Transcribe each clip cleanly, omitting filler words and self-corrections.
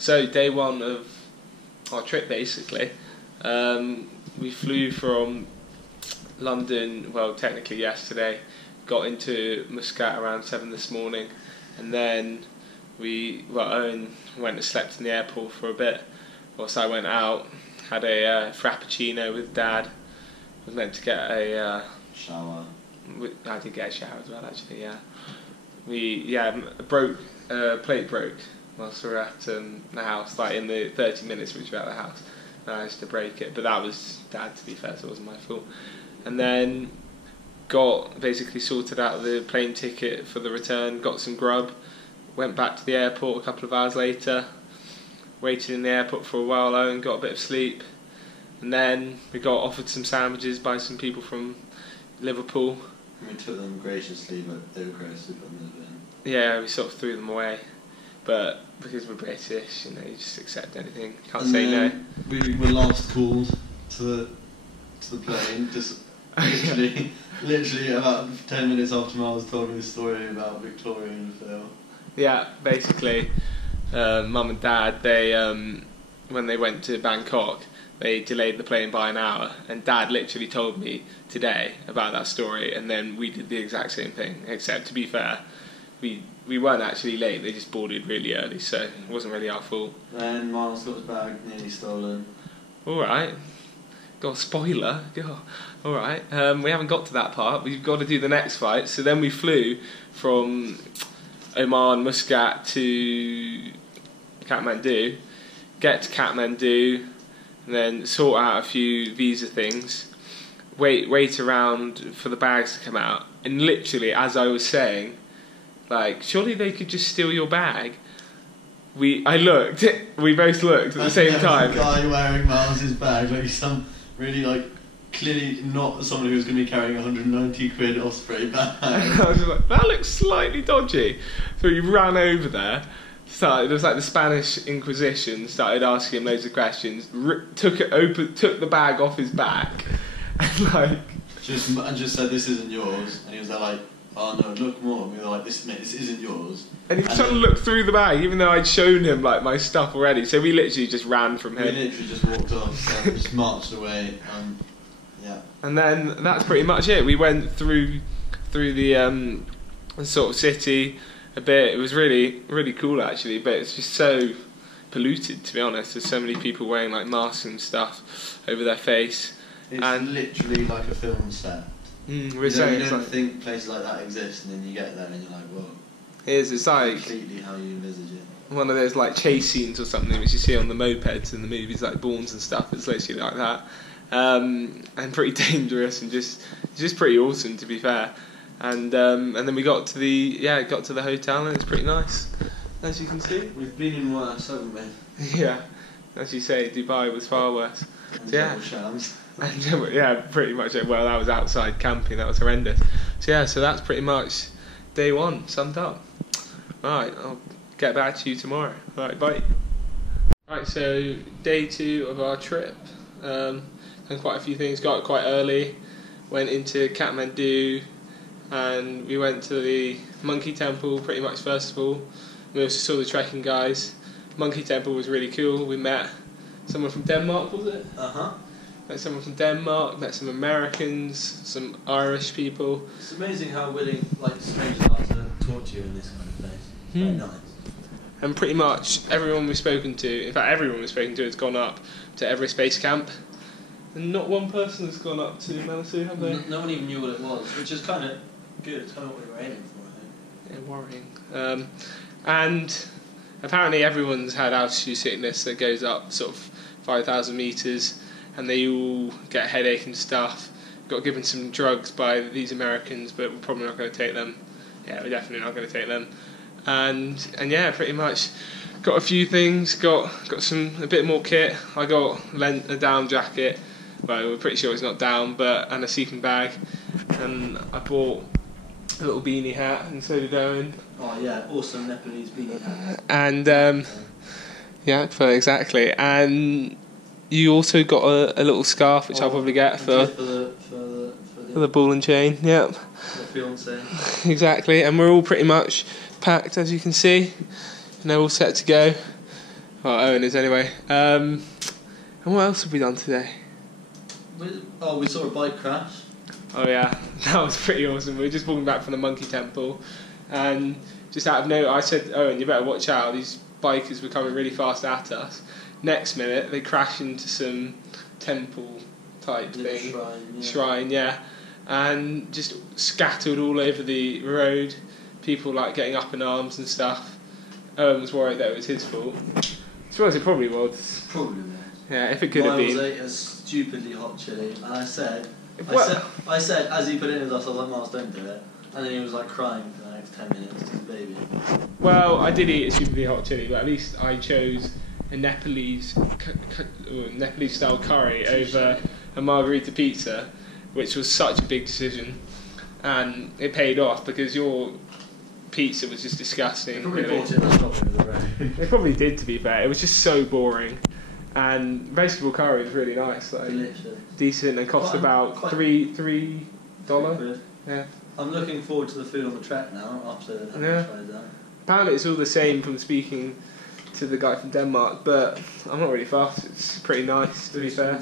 So day one of our trip basically, we flew from London, well technically yesterday, got into Muscat around 7 this morning, and then Owen went and slept in the airport for a bit whilst I went out, had a frappuccino with Dad, was meant to get a shower. I did get a shower as well actually, plate broke whilst we were at the house, like in the 30 minutes we were at the house. Managed to break it, but that was Dad, to be fair, so it wasn't my fault. And then got basically sorted out the plane ticket for the return, got some grub, went back to the airport a couple of hours later, waited in the airport for a while and got a bit of sleep, and then we got offered some sandwiches by some people from Liverpool. We took them graciously, but they were graciously put them in the bin. Yeah, we sort of threw them away, but because we're British, you just accept anything. Can't say no. We were last called to the plane, just literally about 10 minutes after Miles told me the story about Victoria and Phil. Yeah, basically, Mum and Dad, they when they went to Bangkok, they delayed the plane by an hour, and Dad literally told me today about that story, and then we did the exact same thing, except to be fair, we weren't actually late, they just boarded really early, so it wasn't really our fault. Then Miles got his bag nearly stolen. Alright, got a spoiler, alright, we haven't got to that part, we've got to do the next flight. So then we flew from Oman, Muscat to Kathmandu, get to Kathmandu, and then sort out a few visa things, wait around for the bags to come out, and literally, as I was saying, like, surely they could just steal your bag. We both looked at the same time. A guy wearing Miles's bag, like some really clearly not someone who's going to be carrying 190 quid Osprey bag. I was just like, that looks slightly dodgy. So we ran over there. It was like the Spanish Inquisition, started asking him loads of questions, took the bag off his back, and just said, "This isn't yours," and he was there like, "Oh no, look more." And we were like, "This isn't yours." And he was trying to look through the bag, even though I'd shown him my stuff already. So we literally just ran from him. We literally just walked off, and just marched away. Yeah. And then that's pretty much it. We went through the sort of city a bit. It was really, really cool actually, but it's just so polluted, to be honest. There's so many people wearing masks and stuff over their face. It's literally like a film set. You don't think places like that exist, and then you get there and you're like, whoa. It's like completely how you envisage it. One of those chase scenes or something which you see on the mopeds in the movies like Bournes and stuff. It's literally like that. And pretty dangerous and just pretty awesome, to be fair. And then we got to the hotel, and it's pretty nice, as you can see. We've been in worse, haven't we? Yeah, as you say, Dubai was far worse. And yeah, shams. And yeah, pretty much. Well, that was outside camping. That was horrendous. So that's pretty much day one summed up. Right, I'll get back to you tomorrow. Right, bye. Right, so day 2 of our trip. Done quite a few things. Got up quite early. Went into Kathmandu. And we went to the Monkey Temple pretty much first of all. We also saw the trekking guys. Monkey Temple was really cool. We met someone from Denmark, was it? Met someone from Denmark, met some Americans, some Irish people. It's amazing how willing strangers are to talk to you in this kind of place. Very nice. And pretty much everyone we've spoken to, in fact everyone we've spoken to, has gone up to Everest Base Camp. And not one person has gone up to Manaslu, have they? No one even knew what it was, which is kind of good. It's kind of what we were aiming for, I think. Yeah, worrying. And apparently everyone's had altitude sickness that goes up sort of 5,000 metres, and they all get a headache and stuff. Got given some drugs by these Americans, but we're probably not going to take them. Yeah, we're definitely not going to take them. And yeah, pretty much got a few things. Got a bit more kit. I got a down jacket. Well, we're pretty sure it's not down, and a sleeping bag. And I bought a little beanie hat, and so did Owen. Oh yeah, awesome Nepalese beanie hat. And yeah, exactly. And you also got a little scarf, which I'll probably get for the ball and chain. Yep. The fiancé. Exactly. And we're all pretty much packed, as you can see. All set to go. Oh, Owen is anyway. And what else have we done today? We saw a bike crash. Oh yeah, that was pretty awesome. We were just walking back from the Monkey Temple, and just out of nowhere, I said, "Owen, you better watch out. These bikers were coming really fast at us." Next minute, they crash into some temple type thing, shrine, yeah, and just scattered all over the road. People like getting up in arms and stuff. Owen was worried that it was his fault. I suppose it probably was. Probably. Yeah, if it could have been. I ate a stupidly hot chili, and I said, as he put it in his ass, I was like, Mars, don't do it. And then he was like crying for the next 10 minutes to his baby. Well, I did eat a stupidly hot chili, but at least I chose a Nepalese style curry over a margarita pizza, which was such a big decision, and it paid off because your pizza was just disgusting. They probably bought it and stopped it around. They probably did, to be fair. It was just so boring, and vegetable curry was really nice, like delicious, decent, and cost about $3. Yeah. I'm looking forward to the food on the trek now after having tried that. Apparently it's all the same from speaking to the guy from Denmark, but I'm not really fussed. It's pretty nice, to be fair.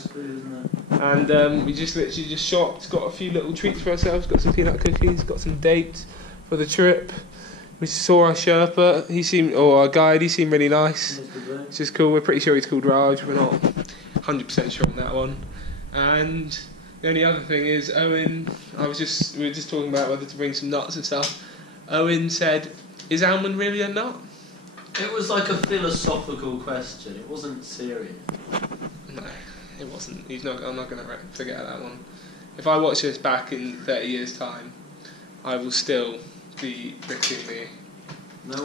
And we just literally just shopped, got a few little treats for ourselves, got some peanut cookies, got some dates for the trip. We saw our Sherpa, our guide, he seemed really nice. It's just cool. We're pretty sure he's called Raj, we're not 100% sure on that one. And the only other thing is, Owen, we were just talking about whether to bring some nuts and stuff. Owen said, "Is almond really a nut?" It was like a philosophical question. It wasn't serious. No, it wasn't. I'm not going to forget that one. If I watch this back in 30 years' time, I will still be rickingly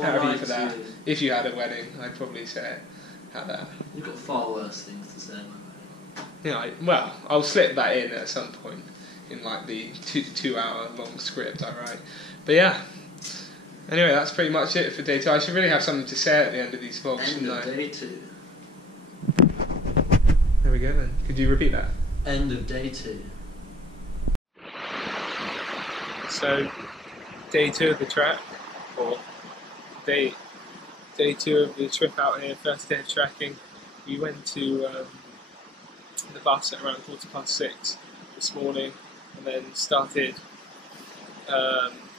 happy for that. You. If you had a wedding, I'd probably say it at that. You've got far worse things to say. Yeah, well, I'll slip that in at some point in like the 2-hour long script I write. But yeah. Anyway, that's pretty much it for day 2. I should really have something to say at the end of these vlogs, shouldn't I? End of day 2. There we go then. Could you repeat that? End of day 2. So, day 2 of the trek, or day 2 of the trip out here, first day of trekking. We went to the bus at around 6:15 this morning, and then started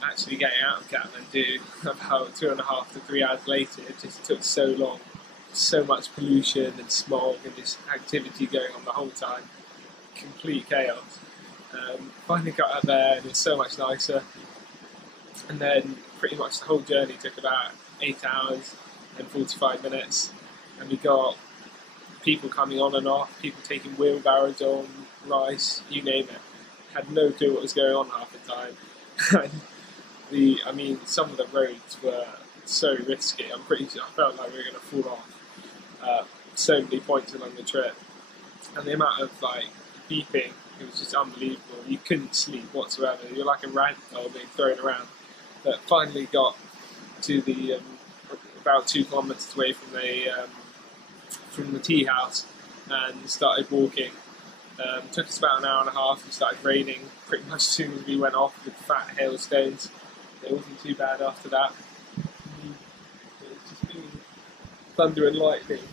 actually getting out of Kathmandu about 2.5 to 3 hours later. It just took so long, so much pollution and smog and this activity going on the whole time, complete chaos. Finally got out there and it was so much nicer, and then pretty much the whole journey took about 8 hours and 45 minutes, and we got people coming on and off, people taking wheelbarrows on, rice, you name it. Had no clue what was going on half the time. Some of the roads were so risky. I felt like we were going to fall off so many points along the trip, and the amount of beeping, it was just unbelievable. You couldn't sleep whatsoever. You're like a rag doll being thrown around. But finally got to the about 2 kilometres away from the tea house and started walking. Took us about an hour and a half. It started raining pretty much as soon as we went off with fat hailstones. It wasn't too bad after that. It's just been thunder and lightning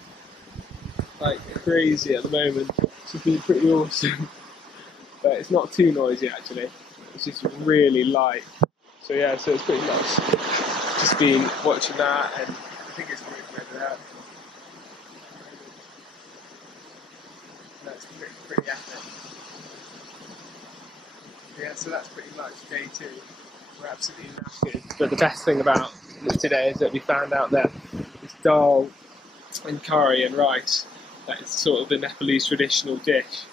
like crazy at the moment. It's just been pretty awesome. But it's not too noisy actually. It's just really light. So yeah, so it's pretty much just been watching that, and I think it's moving over there. That's pretty epic. Yeah, so that's pretty much day 2. We're absolutely knackered. But the best thing about today is that we found out that this dal and curry and rice, that is sort of the Nepalese traditional dish,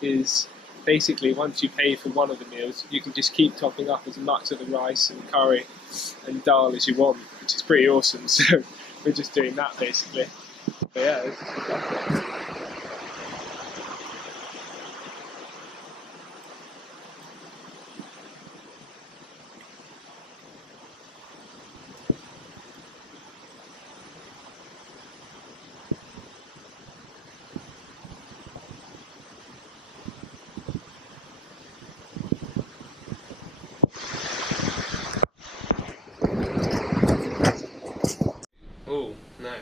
is basically once you pay for one of the meals, you can just keep topping up as much of the rice and curry and dal as you want, which is pretty awesome. So we're just doing that basically. But yeah, it's fantastic. Oh, no.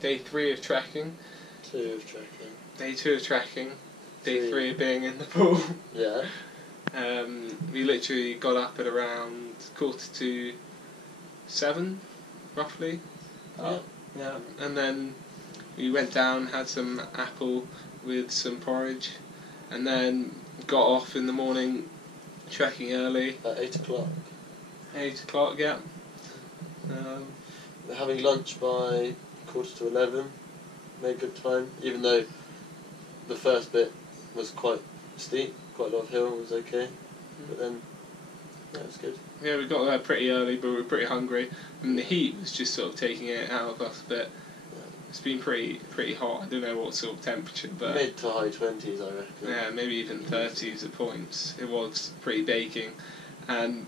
day 3 of trekking. 2 of trekking. Day 2 of trekking. Day 3. 3 of being in the pool. Yeah. We literally got up at around 6:45, roughly. Yeah. And then we went down, had some apple with some porridge, and then got off in the morning, trekking early. At 8 o'clock. 8 o'clock, yeah. We're having lunch by 11:15. Made good time, even though the first bit was quite steep, quite a lot of hill, was okay. But then, yeah, it was good. Yeah, we got there pretty early, but we were pretty hungry, and the heat was just sort of taking it out of us a bit. It's been pretty hot. I don't know what sort of temperature, but mid to high 20s, I reckon. Yeah, maybe even 30s at points. It was pretty baking, and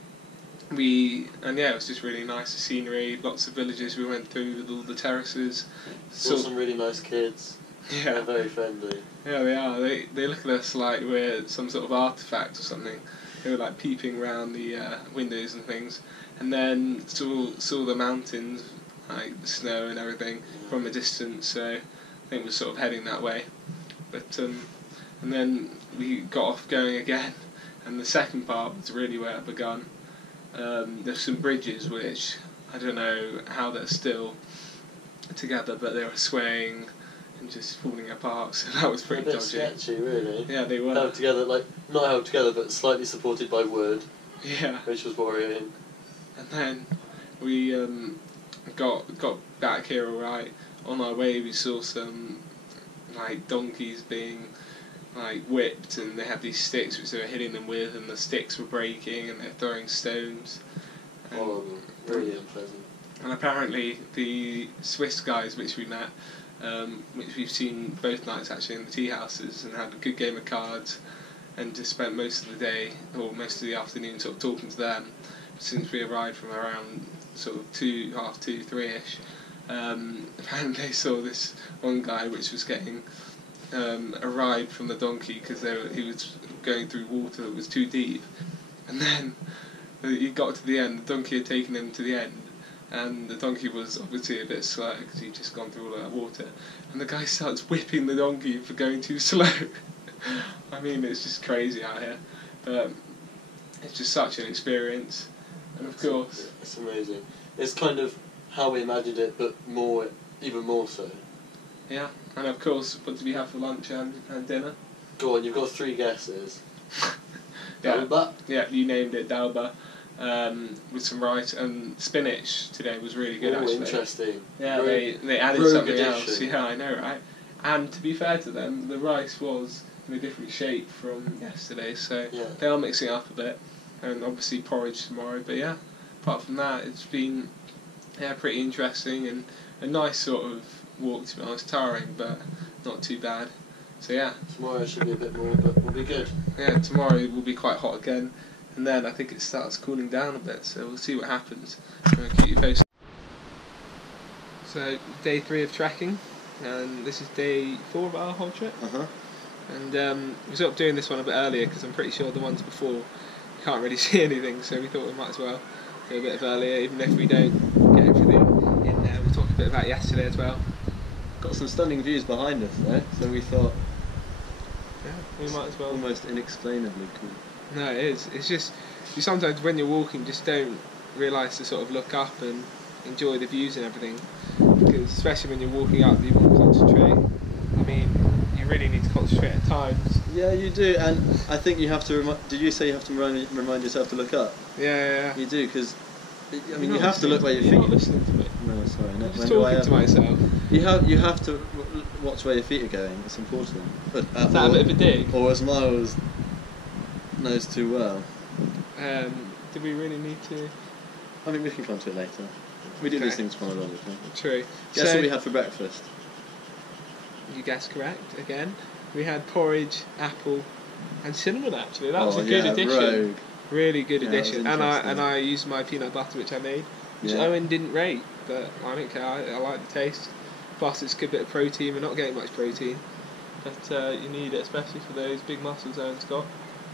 it was just really nice. The scenery, lots of villages we went through with all the terraces. Saw some really nice kids. Yeah, they're very friendly. Yeah, they are. They look at us like we're some sort of artefact or something. They were like peeping around the windows and things, and then saw the mountains, like the snow and everything from a distance. So I think we're sort of heading that way. But and then we got off going again, and the second part was really where it begun. There's some bridges which I don't know how they're still together, but they were swaying and just falling apart. So that was pretty a bit dodgy. sketchy, really. Yeah, they were held together, like not held together, but slightly supported by wood. Yeah, which was worrying. And then we got back here all right. On our way, we saw some like donkeys being like whipped, and they had these sticks which they were hitting them with, and the sticks were breaking, and they're throwing stones. Horrible, really unpleasant. And apparently the Swiss guys which we met, which we've seen both nights actually in the tea houses, and had a good game of cards, and just spent most of the day or most of the afternoon sort of talking to them since we arrived from around sort of 2:30, 3ish. Apparently they saw this one guy which was getting a ride from the donkey because he was going through water that was too deep, and then he got to the end. The donkey had taken him to the end, and the donkey was obviously a bit slow because he'd just gone through all that water, and the guy starts whipping the donkey for going too slow. I mean, it's just crazy out here, but it's just such an experience, and of course it's amazing. It's kind of how we imagined it, but even more so. Yeah, and of course, what did we have for lunch and dinner? Go on, you've got 3 guesses. Yeah, Dalba? Yeah, you named it, dalba, with some rice and spinach today was really good. Actually, interesting. Yeah, they added something else. Yeah, I know, right? And to be fair to them, the rice was in a different shape from yesterday, so they are mixing it up a bit, and obviously porridge tomorrow. But yeah, apart from that, it's been pretty interesting and a nice sort of walk, to be honest. Tiring, but not too bad. So yeah, tomorrow should be a bit more, but we'll be good. Yeah, tomorrow will be quite hot again, and then I think it starts cooling down a bit, so we'll see what happens. I'm going to keep you posted. So day 3 of trekking, and this is day 4 of our whole trip. And we're sort of doing this one a bit earlier because I'm pretty sure the ones before you can't really see anything, so we thought we might as well go a bit of earlier, even if we don't get everything in there. We'll talk a bit about yesterday as well. Got some stunning views behind us though, so we thought we might as well. Almost inexplainably cool. No, it is. It's just, you sometimes when you're walking just don't realise to sort of look up and enjoy the views and everything, because especially when you're walking up you want to concentrate. I mean, you really need to concentrate at times. Yeah, you do, and I think you have to did you say you have to remind yourself to look up? Yeah. You do, because I mean, you have to look where your feet. You're not listening to me. No, sorry. I'm just talking to myself. You have to watch where your feet are going. It's important. But is that a bit of a dig? Or as Miles knows too well. Do we really need to? I mean, we can come to it later. We do these things chronologically. True. Guess what we had for breakfast? You guessed correct again. We had porridge, apple, and cinnamon. Actually, that was a good addition. Rogue. Really good addition. And I used my peanut butter, which I made, which Owen didn't rate, but I don't care. I like the taste. Plus, it's a good bit of protein. We're not getting much protein, but you need it, especially for those big muscles Owen's got.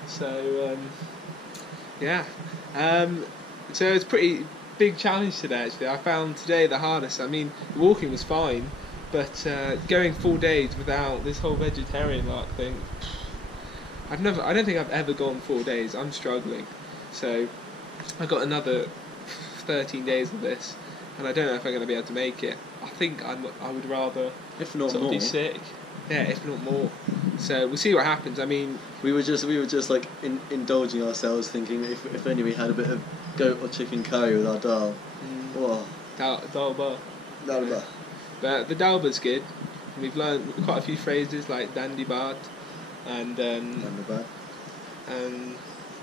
So so it's a pretty big challenge today. Actually, I found today the hardest. I mean, the walking was fine, But going 4 days without this whole vegetarian lark thing, I don't think I've ever gone 4 days. I'm struggling, so I got another 13 days of this, and I don't know if I'm going to be able to make it. I think I would rather, if not sort more, of be sick. Yeah, if not more. So we'll see what happens. I mean, we were just like indulging ourselves, thinking if only we had a bit of goat or chicken curry with our dal. Oh, dal bar. Dal bar. But the dal bar's good. We've learned quite a few phrases like dandy bad and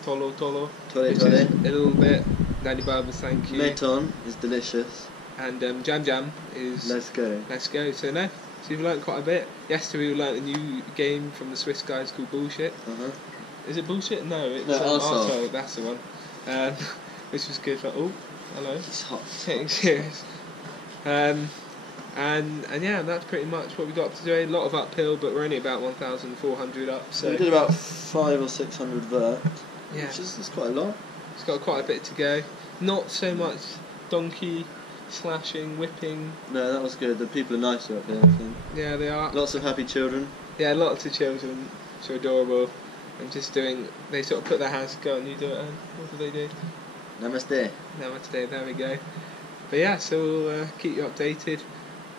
tolo tolo, which is a little bit. Dandy bad was thank you. Meton is delicious. And jam jam is let's go. Let's go. So we've learned quite a bit. Yesterday we learned a new game from the Swiss guys called Bullshit. Is it Bullshit? No, it's Arsehole. That's the one. Which was good. Like, oh, hello. It's hot. Getting serious. And yeah, that's pretty much what we got today. A lot of uphill, but we're only about 1,400 up. So we did about 500 or 600 vert. Yeah, which is quite a lot. It's got quite a bit to go. Not so much donkey slashing, whipping. No, that was good. The people are nicer up here, I think. Yeah, they are. Lots of happy children. Yeah, lots of children. So adorable. And just doing. They sort of put their hands. Go on, you do it. What do they do? Namaste. Namaste. There we go. But yeah, so we'll keep you updated.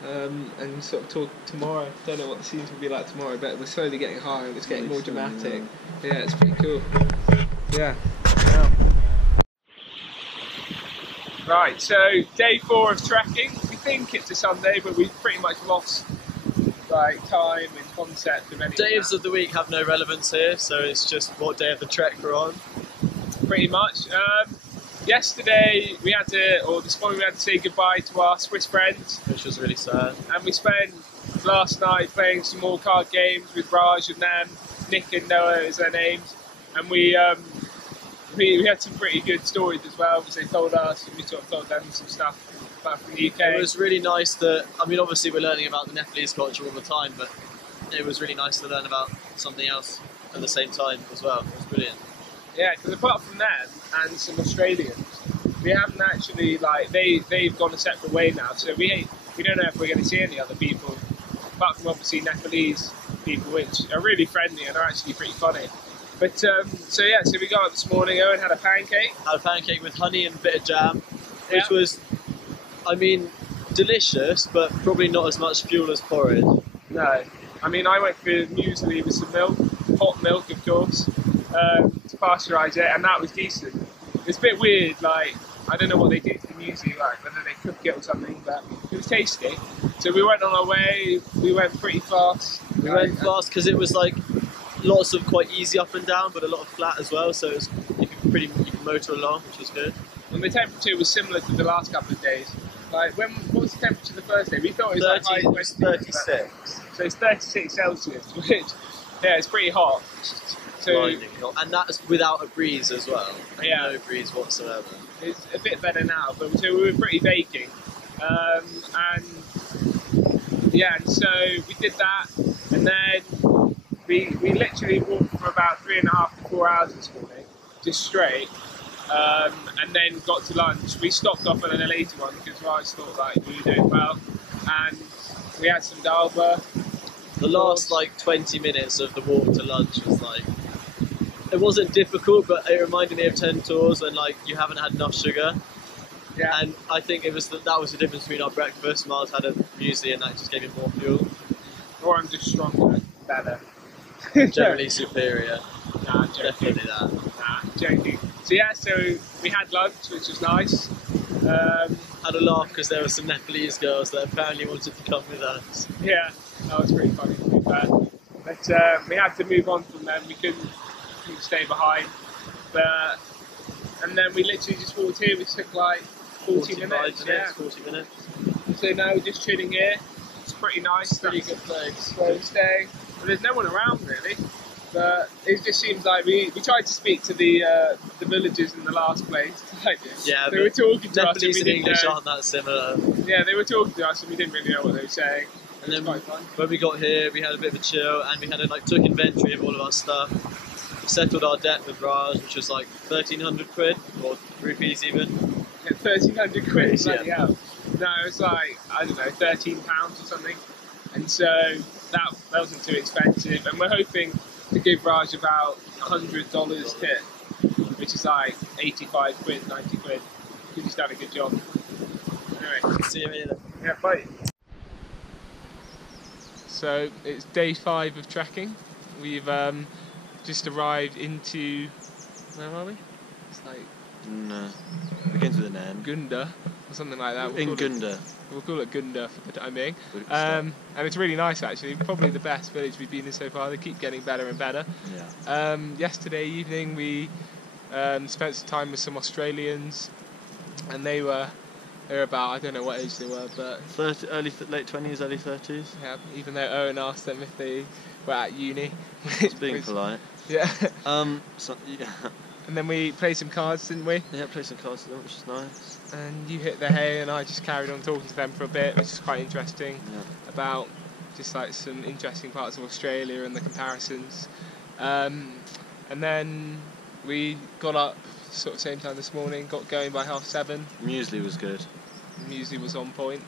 And sort of talk tomorrow. Don't know what the scenes will be like tomorrow, but we're slowly getting higher and it's getting more dramatic. Yeah, it's pretty cool. Yeah. Right, so day 4 of trekking. We think it's a Sunday, but we've pretty much lost like time and concept of any days of the week have no relevance here, so it's just what day of the trek we're on. Pretty much. Yesterday this morning we had to say goodbye to our Swiss friends, which was really sad. And we spent last night playing some more card games with Raj and Nam, Nick and Noah is their names, and we had some pretty good stories as well, because they told us and we sort of told them some stuff about from the UK. It was really nice that, I mean, obviously we're learning about the Nepalese culture all the time, but it was really nice to learn about something else at the same time as well. It was brilliant. Yeah, because apart from them and some Australians, we haven't actually, like, they've gone a separate way now, so we don't know if we're going to see any other people, apart from obviously Nepalese people, which are really friendly and are actually pretty funny. But, so we got up this morning. Owen had a pancake. Had a pancake with honey and a bit of jam, which was, I mean, delicious, but probably not as much fuel as porridge. No. I mean, I went for muesli with some milk, hot milk, of course, to pasteurise it, and that was decent. It's a bit weird, like, I don't know what they did to the muesli, like, whether they cook it or something, but it was tasty. So we went on our way. We went pretty fast. We went fast because it was, like, lots of quite easy up and down, but a lot of flat as well, so it was, you could motor along, which was good. And the temperature was similar to the last couple of days. Like, what was the temperature the first day? We thought it was 30, like 36. So it's 36 Celsius, which, yeah, it's pretty hot. So, and that's without a breeze as well. Like, yeah. No breeze whatsoever. It's a bit better now, but so we were pretty baking. And so we did that, and then we literally walked for about 3.5 to 4 hours this morning, just straight, and then got to lunch. We stopped off at an later one because Raj thought like we were doing well, and we had some dalba. The last like 20 minutes of the walk to lunch was like, it wasn't difficult, but it reminded me of 10 tours when like you haven't had enough sugar. Yeah. And I think it was that was the difference between our breakfast. Miles had a muesli and that just gave him more fuel. Or I'm just stronger, better. Generally superior. Nah, joking. Definitely that. Nah, joking. So yeah, so we had lunch, which was nice. Had a laugh because there were some Nepalese girls that apparently wanted to come with us. Yeah, that was pretty funny to be fair. But we had to move on from them. We couldn't stay behind. But and then we literally just walked here. We took like 40 minutes. Yeah, 40 minutes. So now we're just chilling here. It's pretty nice. It's a pretty good place. So we're staying. But there's no one around really. But it just seems like we tried to speak to the villagers in the last place. Like, yeah, they were talking to us. Nepalese and English aren't that similar. Yeah, they were talking to us and we didn't really know what they were saying. And then when we got here, we had a bit of a chill and we had took inventory of all of our stuff. Settled our debt with Raj, which was like 1,300 quid, or rupees even. Yeah, 1,300 quid, bloody yeah. hell. No, it was like, I don't know, £13 or something. and so that wasn't too expensive, and we're hoping to give Raj about $100 tip, which is like 85 quid, 90 quid. He just done a good job. Anyway, See you later. yeah, bye. So it's day 5 of trekking. We've just arrived into, where are we? It's like Begins with an N. Gunda or something like that. We'll call it Gunda for the time being. And it's really nice actually. Probably the best village we've been in so far. They keep getting better and better. Yeah. Yesterday evening we spent some time with some Australians, and they were about, I don't know what age they were, but late 20s, early 30s. Yeah, even though Owen asked them if they were at uni. It's being polite. Yeah. Yeah. And then we played some cards, didn't we? Yeah, played some cards with them, which is nice. And you hit the hay, and I just carried on talking to them for a bit, which is quite interesting. Yeah. About just like some interesting parts of Australia and the comparisons. And then we got up sort of same time this morning, got going by 7:30. Muesli was good. Muesli was on point.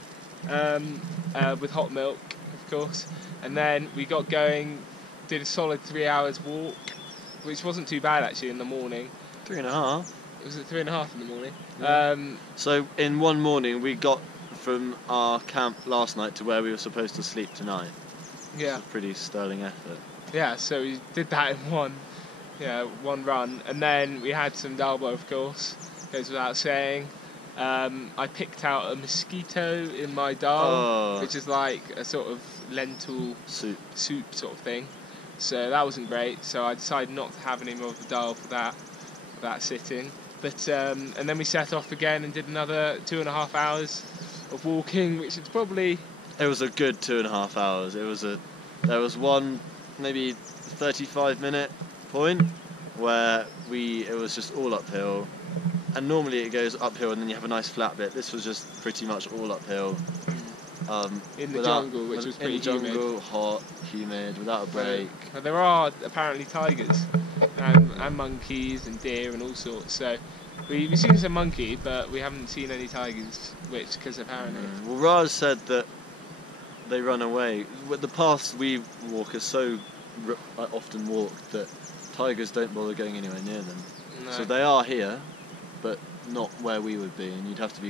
With hot milk, of course. And then we got going, did a solid 3 hours walk, which wasn't too bad actually in the morning. 3.5. It was at 3.5 in the morning. Yeah. So in one morning we got from our camp last night to where we were supposed to sleep tonight. Yeah. It's a pretty sterling effort. Yeah, so we did that in one run, and then we had some dalbo, of course, goes without saying. I picked out a mosquito in my dal, which is like a sort of lentil soup sort of thing. So that wasn't great. So I decided not to have any more of the dal for that sitting. But and then we set off again and did another 2.5 hours of walking, which is probably. It was a good 2.5 hours. There was one maybe 35-minute point where it was just all uphill, and normally it goes uphill and then you have a nice flat bit. This was just pretty much all uphill. In the jungle, which was pretty humid. Hot, humid, without a break. But there are apparently tigers and monkeys and deer and all sorts. So we've seen some monkey, but we haven't seen any tigers, because apparently. Well, Raj said that they run away. The paths we walk are so often walked that tigers don't bother going anywhere near them. No. So they are here, but not where we would be, and you'd have to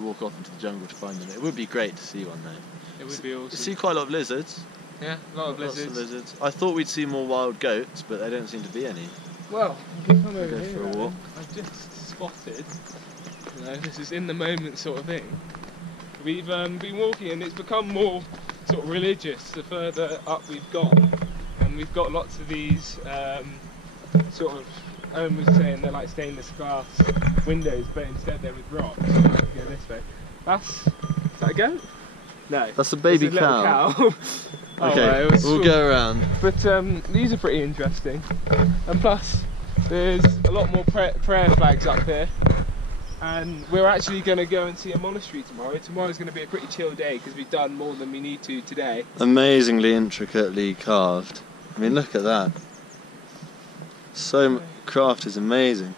walk off into the jungle to find them. It would be great to see one though. It would be awesome. You see quite a lot of lizards. Yeah, a lot of Lots lizards. of lizards. I thought we'd see more wild goats, but there don't seem to be any. Well, if I'm over Go here, for a walk. I've just spotted, this is in the moment sort of thing. We've been walking and it's become more sort of religious the further up we've gone. And we've got lots of these sort of, Owen was saying they're like stainless glass windows, but instead they're with rocks. Go this way. Is that a goat? No. That's a baby it's a little cow. Oh, Okay, right, we'll go around. But these are pretty interesting, and plus there's a lot more prayer flags up here, and we're actually going to go and see a monastery tomorrow. Tomorrow's going to be a pretty chill day because we've done more than we need to today. Amazingly intricately carved. I mean, look at that. Craft is amazing.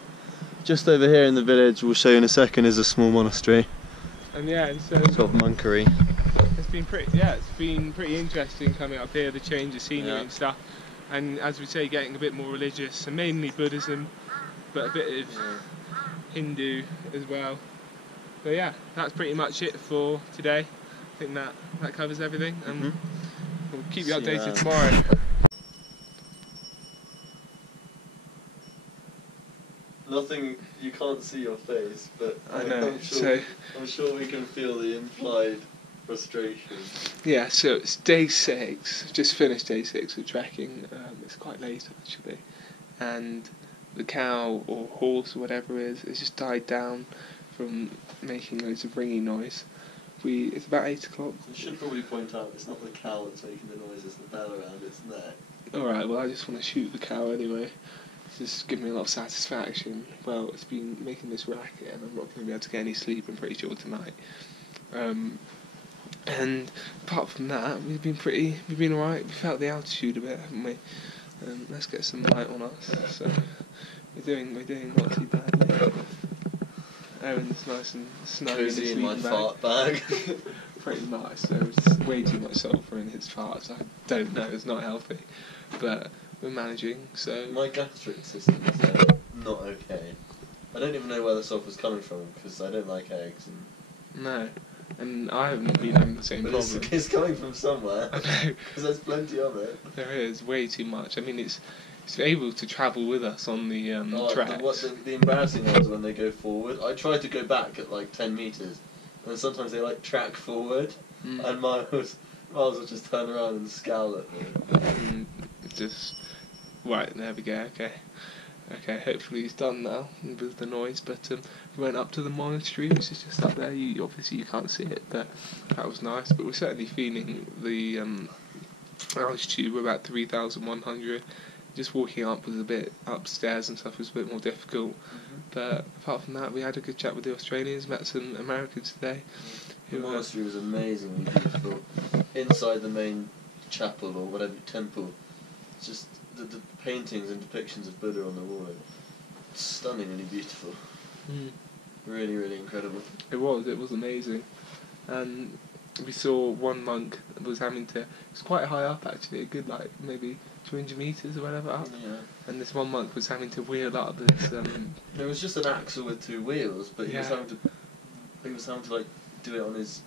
Just over here in the village, we'll show you in a second, is a small monastery. And yeah, and so It's got monkery. it's been pretty interesting coming up here, the change of scenery and stuff. And as we say, getting a bit more religious, and mainly Buddhism, but a bit of Hindu as well. So yeah, that's pretty much it for today. I think that covers everything, and we'll keep you updated tomorrow. Nothing, you can't see your face, but I know. I'm sure we can feel the implied frustration. Yeah, so it's day 6. Just finished day 6 of trekking. It's quite late actually, and the cow or horse or whatever it is, it's just died down from making loads of ringing noise. It's about 8 o'clock. I should probably point out it's not the cow that's making the noise, it's the bell around its neck. Alright, well I just want to shoot the cow anyway. Just give me a lot of satisfaction. Well, it's been making this racket and I'm not going to be able to get any sleep, I'm pretty sure, tonight. And apart from that, we've been alright. We felt the altitude a bit, haven't we? Let's get some light on us. So we're doing not too badly. Everything's nice and snug in his Cozy in my sleeping fart bag. Pretty much. There was way too much sulphur in his farts. I don't know. It's not healthy, but we're managing. So My gastric system is not okay. I don't even know where the sulphur's coming from because I don't like eggs. no, and I haven't been having the same But problem. it's coming from somewhere. I know. Because there's plenty of it. There is way too much. I mean, it's able to travel with us on the tracks. The embarrassing ones when they go forward. I tried to go back at like 10 metres, and sometimes they like track forward, and Miles will just turn around and scowl at me. Just right, there we go. Okay. Hopefully he's done now with the noise. But we went up to the monastery, which is just up there. Obviously you can't see it, but that was nice. But we're certainly feeling the altitude. We're about 3,100. Just walking up was a bit upstairs and stuff was a bit more difficult. But apart from that, we had a good chat with the Australians. Met some Americans today. The monastery was amazingly beautiful. Inside the main chapel or whatever temple, just the paintings and depictions of Buddha on the wall are stunningly beautiful. Really, really incredible. It was amazing. And we saw one monk was having to. It's quite high up actually, a good like maybe 200 metres or whatever up. Yeah. And this one monk was having to wheel up this. It was just an axle with two wheels, but he was having to like do it on his.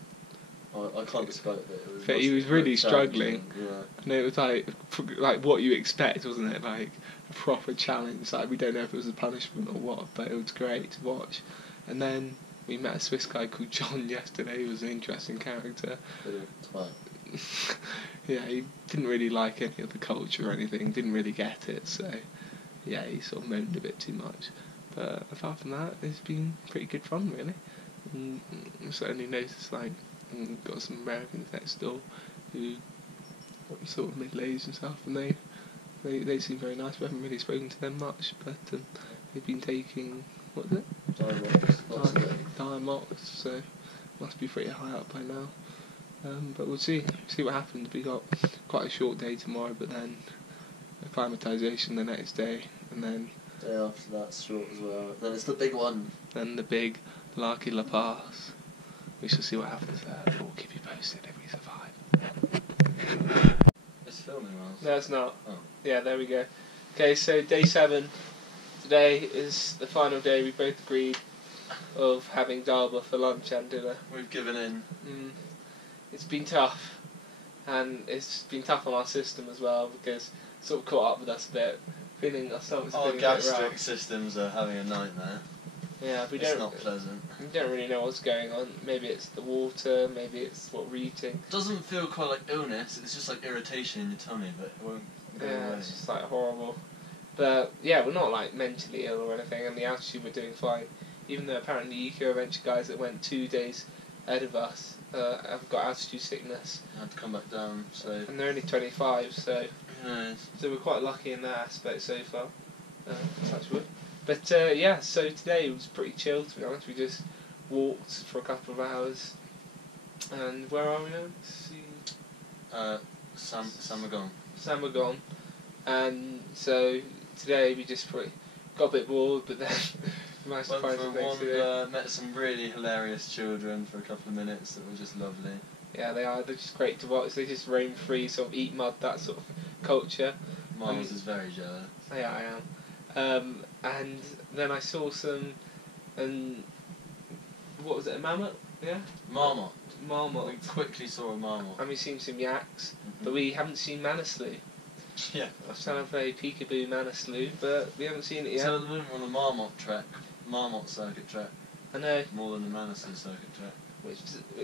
I can't describe it. But he was really struggling. Yeah. And it was like what you expect, wasn't it? Like a proper challenge. Like we don't know if it was a punishment or what, but it was great to watch. And then we met a Swiss guy called John yesterday. He was an interesting character. Yeah, he didn't really like any of the culture or anything. Didn't really get it. So yeah, he sort of moaned a bit too much. But apart from that, it's been pretty good fun, really. And I certainly noticed and got some Americans next door who sort of middle-aged and stuff, and they seem very nice. We haven't really spoken to them much, but they've been taking, what is it? Diamox, so must be pretty high up by now. But we'll see what happens. We got quite a short day tomorrow, but then acclimatisation the next day, and then day after that's short as well. Then it's the big one. Then the big Larky La Pass. We shall see what happens there. We'll keep you posted if we survive. It's filming, Miles. No, it's not. Oh. Yeah, there we go. Okay, so day 7. Today is the final day. We both agreed of having Darba for lunch and dinner. We've given in. It's been tough, and it's been tough on our system as well because it sort of caught up with us a bit. Our gastric systems are having a nightmare. Yeah, it's not pleasant. We don't really know what's going on. Maybe it's the water, maybe it's what we're eating. It doesn't feel quite like illness, it's just like irritation in your tummy, but it won't go away. Yeah, it's just like horrible. But yeah, we're not like mentally ill or anything, and the altitude we're doing fine. Even though apparently the eco-adventure guys that went 2 days ahead of us have got altitude sickness. I had to come back down, so... And they're only 25, so... Yeah. So we're quite lucky in that aspect so far. Touch wood. But yeah, so today was pretty chill, to be honest. We just walked for a couple of hours. And where are we now? Samagon. And so today we just got a bit bored, but then managed to find some things to do. Met some really hilarious children for a couple of minutes that were just lovely. Yeah, they are. They're just great to watch. They just roam free, sort of eat mud, that sort of culture. Miles is very jealous. Yeah, I am. And then I saw some, what was it, a mammoth? Yeah? Marmot. We We quickly saw a marmot. And we've seen some yaks, but we haven't seen Manaslu. Yeah. I was trying to play Peekaboo Manaslu, but we haven't seen it yet. So at the moment we're on the Marmot circuit track. I know. More than the Manaslu circuit track. Which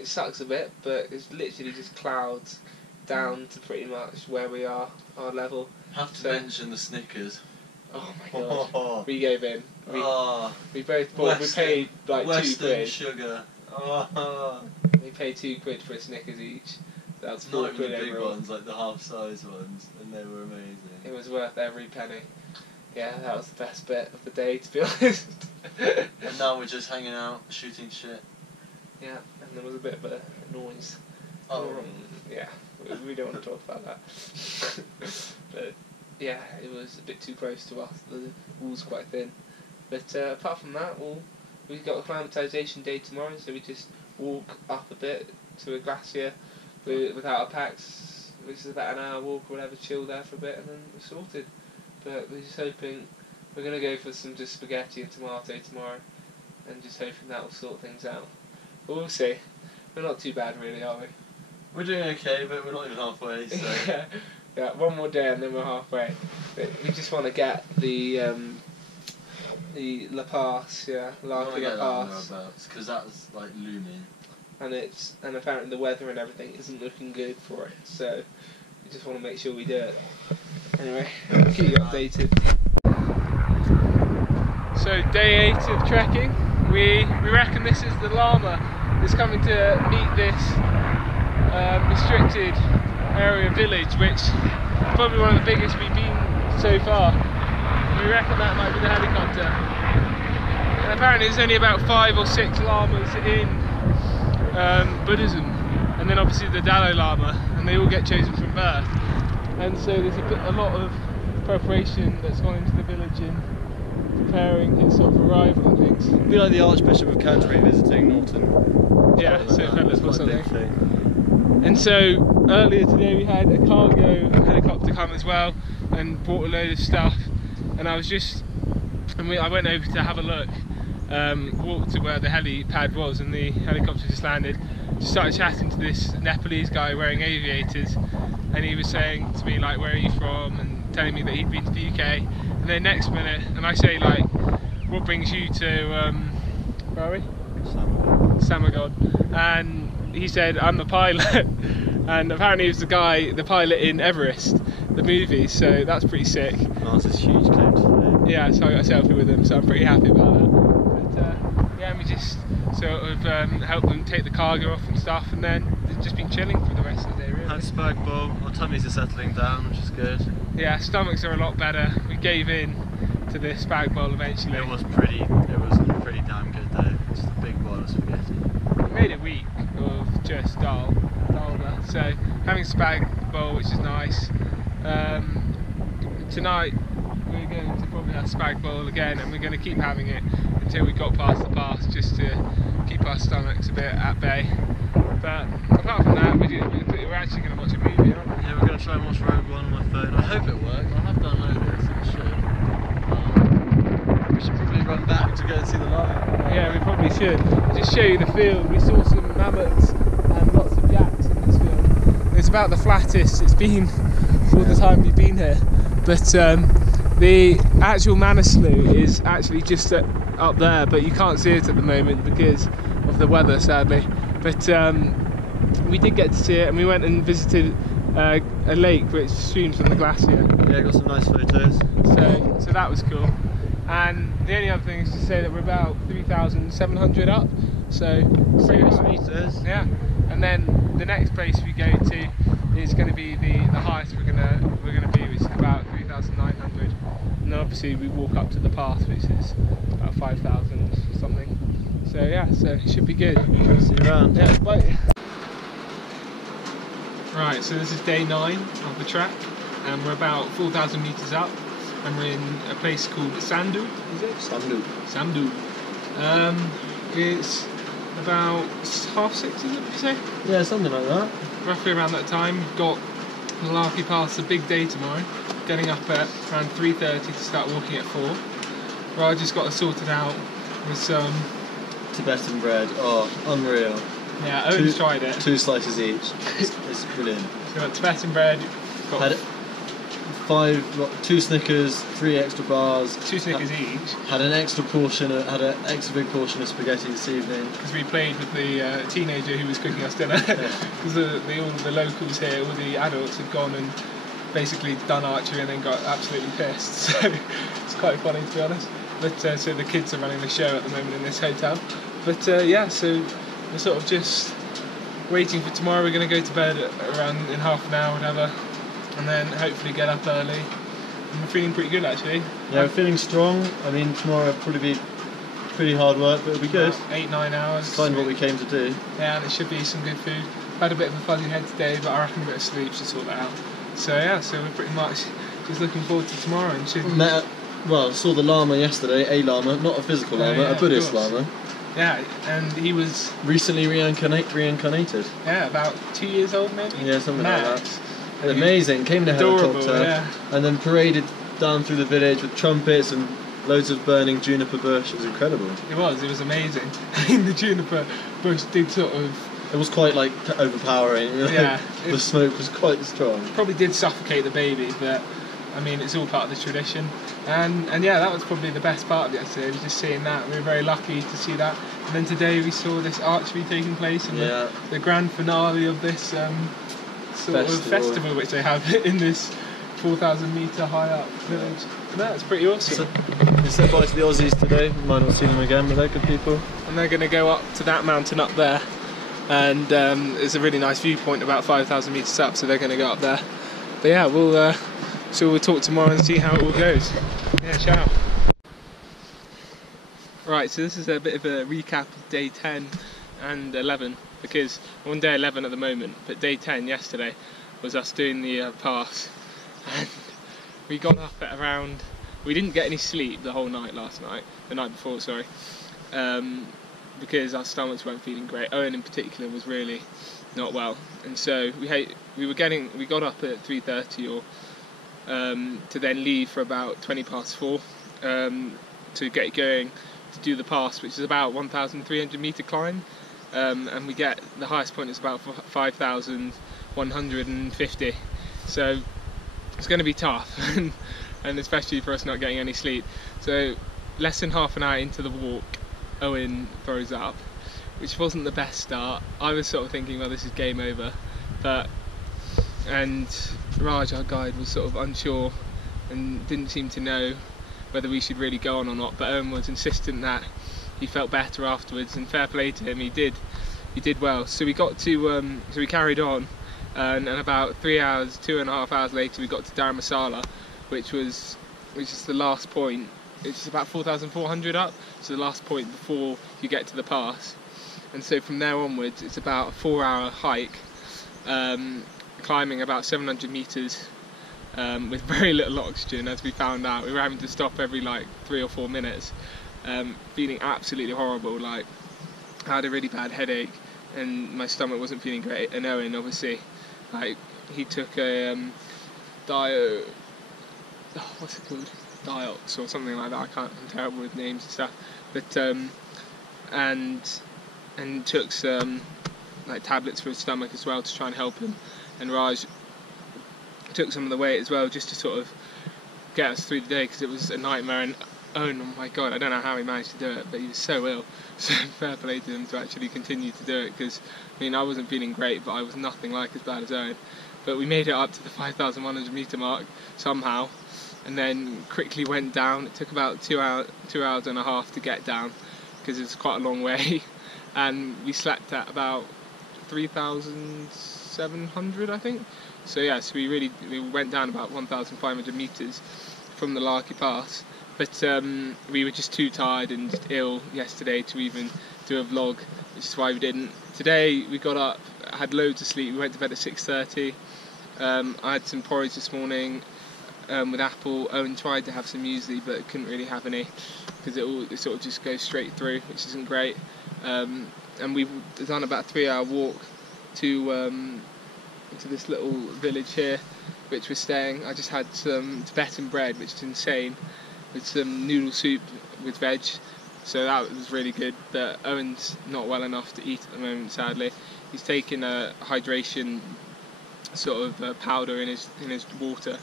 sucks a bit, but it's literally just clouds down to pretty much where we are, our level. Have to mention the Snickers. Oh my god. We gave in. We both bought, we paid like Western £2. Sugar. We paid £2 for a Snickers each. That's £4 Not even the big overall. ones, like the half-size ones, and they were amazing. It was worth every penny. Yeah, that was the best bit of the day, to be honest. And now we're just hanging out, shooting shit. Yeah, and there was a bit of a noise. Yeah, we don't want to talk about that. But yeah, it was a bit too close to us. The wall's quite thin. But apart from that, all we've got acclimatisation day tomorrow, so we just walk up a bit to a glacier without our packs, which is about an hour walk or whatever, chill there for a bit and then we're sorted. But we're just hoping, we're going to go for some just spaghetti and tomato tomorrow and just hoping that will sort things out. But we'll see. We're not too bad really, are we? We're doing okay, but we're not even halfway, so... Yeah, one more day and then we're halfway. But we just want to get the La Pass, La Pass. Because that's like looming. And apparently the weather and everything isn't looking good for it, so we just want to make sure we do it. Anyway, I'll keep you updated. So day 8 of trekking. We reckon this is the llama that's coming to meet this restricted area village, which is probably one of the biggest we've been so far. We reckon that might be the helicopter. And apparently there's only about 5 or 6 llamas in Buddhism, and then obviously the Dalai Lama, and they all get chosen from birth. And so there's a lot of preparation that's gone into the village in preparing his sort of arrival and things. It'd be like the Archbishop of Canterbury visiting Norton. Yeah, so that's or something. Big thing. And so earlier today we had a cargo helicopter come as well and brought a load of stuff, and I went over to have a look, walked to where the helipad was, and the helicopter just landed. Just started chatting to this Nepalese guy wearing aviators, and he was saying to me like, where are you from, and telling me that he'd been to the UK. And then next minute, and I say like, what brings you to where are we? Samagod. And he said, I'm the pilot. And apparently he was the pilot in Everest, the movie, so that's pretty sick. Oh, that's a huge claim to fame. Yeah, so I got a selfie with him, so I'm pretty happy about that. But yeah, we just sort of helped them take the cargo off and stuff, and then they've just been chilling for the rest of the day, really. Had spag bowl, our tummies are settling down, which is good. Yeah, stomachs are a lot better. We gave in to this spag bowl eventually. It was pretty damn good though. Just a big bowl of spaghetti. We made a week of just dal, so having spag bowl, which is nice. Tonight we're going to probably have spag bowl again, and we're going to keep having it until we got past the pass, just to keep our stomachs a bit at bay. But apart from that, we're actually going to watch a movie, aren't we? Yeah, we're going to try and watch Rogue One on my phone. I hope it works. I have downloaded it, so it should. We should probably run back to go and see the llama. Yeah, we probably should. Just show you the field. We saw some mammoths and lots of yaks in this field. It's about the flattest it's been all the time we've been here. But the actual Manaslu is actually just up there, but you can't see it at the moment because of the weather, sadly. But we did get to see it, and we went and visited a lake which streams from the glacier. Yeah, got some nice photos. So that was cool. And the only other thing is to say that we're about 3,700 up, so 6 meters. Yeah. And then the next place we go to is going to be the highest we're gonna be, which is about 3,900. And then obviously we walk up to the pass, which is about 5,000 something. So yeah, so it should be good. See you around. Yeah, bye. Right, so this is day 9 of the trek, and we're about 4,000 metres up, and we're in a place called Sandu, is it? Sandu. It's about 6:30, is it, would you say? Yeah, something like that. Roughly around that time. We've got the Larky Pass, a big day tomorrow, getting up at around 3:30 to start walking at 4. Raj just got us sorted out with some Tibetan bread, oh, unreal. Yeah, Owen's tried it. 2 slices each. It's brilliant. So we've got Tibetan bread, got had 2 Snickers, 3 extra bars. 2 Snickers each. Had an extra extra big portion of spaghetti this evening. Because we played with the teenager who was cooking us dinner. Because all of the locals here, all the adults had gone and basically done archery and then got absolutely pissed. So it's quite funny, to be honest. But so the kids are running the show at the moment in this hotel. But yeah, so we're sort of just waiting for tomorrow. We're going to go to bed around in half an hour, whatever, and then hopefully get up early. And we're feeling pretty good, actually. Yeah, we're feeling strong. I mean, tomorrow will probably be pretty hard work, but it'll be good. 8-9 hours. It's kind of what we came to do. Yeah, and it should be some good food. I've had a bit of a fuzzy head today, but I reckon a bit of sleep should sort that out. So yeah, so we're pretty much just looking forward to tomorrow. And should Met well, saw the Lama yesterday, a Lama, not a physical Lama, yeah, a Buddhist Lama. Yeah, and he was... recently reincarnated. Yeah, about 2 years old maybe? Yeah, something like that. And amazing, came in a helicopter, yeah. and then paraded down through the village with trumpets and loads of burning juniper bush. It was incredible. It was amazing. I mean, the juniper bush did sort of... It was quite like overpowering. Yeah. The smoke was quite strong. Probably did suffocate the baby, but I mean, it's all part of the tradition. And yeah, that was probably the best part of yesterday, was just seeing that. We were very lucky to see that. And then today we saw this archery taking place, and the grand finale of this sort of festival which they have in this 4,000 metre high up village. No, it's pretty awesome. We said bye to the Aussies today. Might not see them again, but they're good people. And they're going to go up to that mountain up there, and it's a really nice viewpoint about 5,000 metres up, so they're going to go up there. But yeah, we'll talk tomorrow and see how it all goes. Yeah, ciao. Right, so this is a bit of a recap of day 10 and 11, because we're on day 11 at the moment, but day 10 yesterday was us doing the pass, and we got up at around... we didn't get any sleep the whole night the night before, sorry, because our stomachs weren't feeling great. Owen in particular was really not well, and so we got up at 3:30 or to then leave for about 20 past 4 to get going to do the pass, which is about 1,300 metre climb, and we get the highest point is about 5,150, so it's going to be tough, and especially for us not getting any sleep. So less than half an hour into the walk, Owen throws up, which wasn't the best start. I was sort of thinking, well, this is game over, and Raj, our guide, was sort of unsure and didn't seem to know whether we should really go on or not, but Owen was insistent that he felt better afterwards, and fair play to him, he did well. So we got to so we carried on, and about 3 hours, 2.5 hours later, we got to Dharamsala, which is the last point. It's about 4,400 up, so the last point before you get to the pass. And so from there onwards, it's about a 4-hour hike, climbing about 700 metres with very little oxygen, as we found out. We were having to stop every 3 or 4 minutes, feeling absolutely horrible. I had a really bad headache, and my stomach wasn't feeling great. And Owen, obviously, he took a what's it called? Diox or something like that. I'm terrible with names and stuff. But and took some tablets for his stomach as well to try and help him. And Raj took some of the weight as well, just to sort of get us through the day, because it was a nightmare. And oh my god, I don't know how he managed to do it, but he was so ill. So fair play to him to actually continue to do it, because I wasn't feeling great, but I was nothing like as bad as Owen. But we made it up to the 5,100 metre mark somehow, and then quickly went down. It took about 2 hours and a half to get down, because it's quite a long way, and we slept at about 3,700, I think. So yeah, so we went down about 1,500 metres from the Larky Pass, but we were just too tired and just ill yesterday to even do a vlog, which is why we didn't. Today we got up, had loads of sleep. We went to bed at 6:30. I had some porridge this morning with apple. Owen tried to have some muesli, but couldn't really have any, because it sort of just goes straight through, which isn't great. And we've done about a 3-hour walk to this little village here, which we're staying. I just had some Tibetan bread, which is insane, with some noodle soup with veg, so that was really good. But Owen's not well enough to eat at the moment, sadly. He's taken a hydration sort of powder in his water,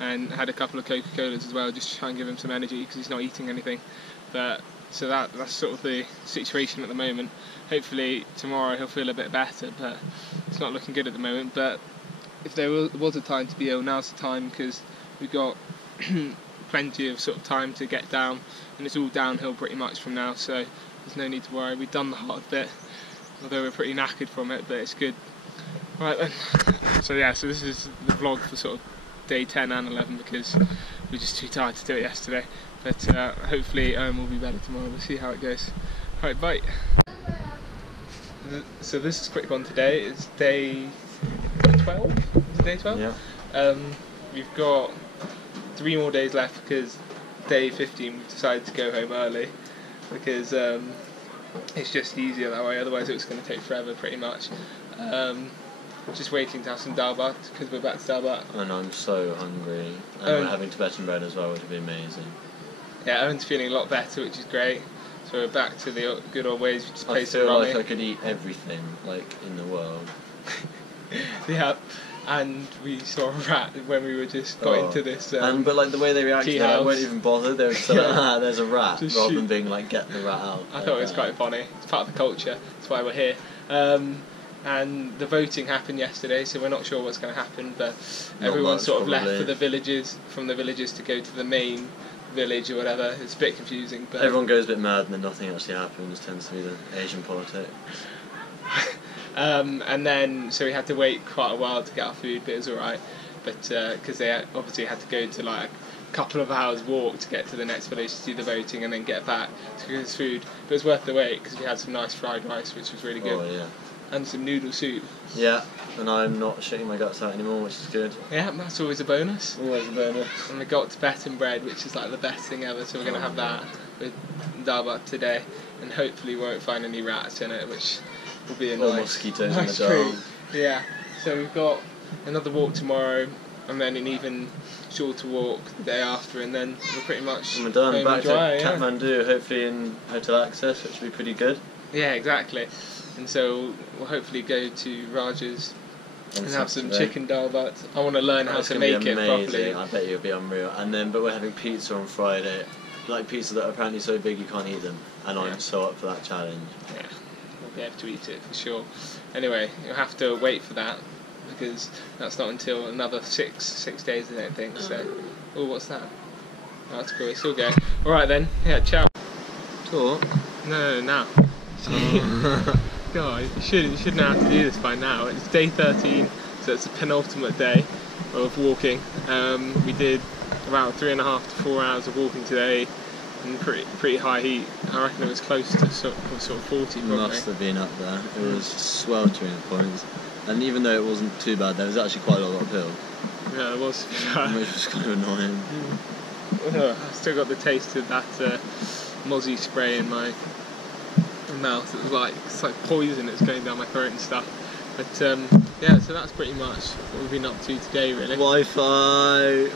and had a couple of Coca-Colas as well, just to try and give him some energy, because he's not eating anything. But so that's sort of the situation at the moment. Hopefully tomorrow he'll feel a bit better, but it's not looking good at the moment. But if there was a time to be ill, now's the time, because we've got plenty of sort of time to get down, and it's all downhill pretty much from now, so there's no need to worry. We've done the hard bit, although we're pretty knackered from it, but it's good. Right then, so yeah, so this is the vlog for sort of day 10 and 11, because we're just too tired to do it yesterday. But hopefully Owen will be better tomorrow. We'll see how it goes. Alright, bye. So this is a quick one today. It's day 12? Is it day 12? Yeah. We've got 3 more days left, because day 15 we decided to go home early because it's just easier that way, otherwise it was going to take forever pretty much. Just waiting to have some dal bhat because we're back to dal bhat. And I'm so hungry. And we're having Tibetan bread as well, which would be amazing. Yeah, Owen's feeling a lot better, which is great. So we're back to the good old ways. We just I feel like I could eat everything, like, in the world. Yeah, and we saw a rat when we were just got into this. But like the way they reacted, I weren't even bothered. They were just like, there's a rat, just rather than being like, get the rat out. I thought it was quite funny. It's part of the culture. That's why we're here. And the voting happened yesterday, so we're not sure what's going to happen. But everyone sort of left for the villages, from the villages to go to the main village or whatever. It's a bit confusing. But everyone goes a bit mad and then nothing actually happens. Tends to be the Asian politics. And then so we had to wait quite a while to get our food, but it was alright. But because they obviously had to go to like a couple of hours walk to get to the next village to do the voting and then get back to get his food. But it was worth the wait because we had some nice fried rice, which was really good. Oh yeah. And some noodle soup. Yeah, and I'm not shitting my guts out anymore, which is good. Yeah, that's always a bonus. Always a bonus. And we got Tibetan bread, which is like the best thing ever, so we're going to have that with dal bhat today, and hopefully we won't find any rats in it, which will be a mosquitoes nice in the dal. treat. Yeah, so we've got another walk tomorrow, and then an even shorter walk the day after, and then we're pretty much and we're done. Back to dry, Kathmandu, hopefully in hotel access, which will be pretty good. Yeah, exactly. And so we'll hopefully go to Raj's and have some chicken dal bhat. I want to learn how to make it properly. I bet you'll be unreal. And then, but we're having pizza on Friday, like pizza that are apparently so big you can't eat them. And I'm so up for that challenge. Yeah, we'll be able to eat it for sure. Anyway, you'll have to wait for that because that's not until another six days, I don't think. So, oh, what's that? Oh, that's cool. It's all go. All right then. Yeah, ciao. Talk. No, now. God, you should know how to do this by now. It's day 13, so it's the penultimate day of walking. We did about 3.5 to 4 hours of walking today in pretty high heat. I reckon it was close to sort of 40 probably. Must have been up there. It was sweltering at points. And even though it wasn't too bad, there was actually quite a lot uphill. Yeah, it was. Which was kind of annoying. I still got the taste of that mozzie spray in my mouth. It's like poison. It's going down my throat and stuff. But yeah, so that's pretty much what we've been up to today, really. Wi-Fi.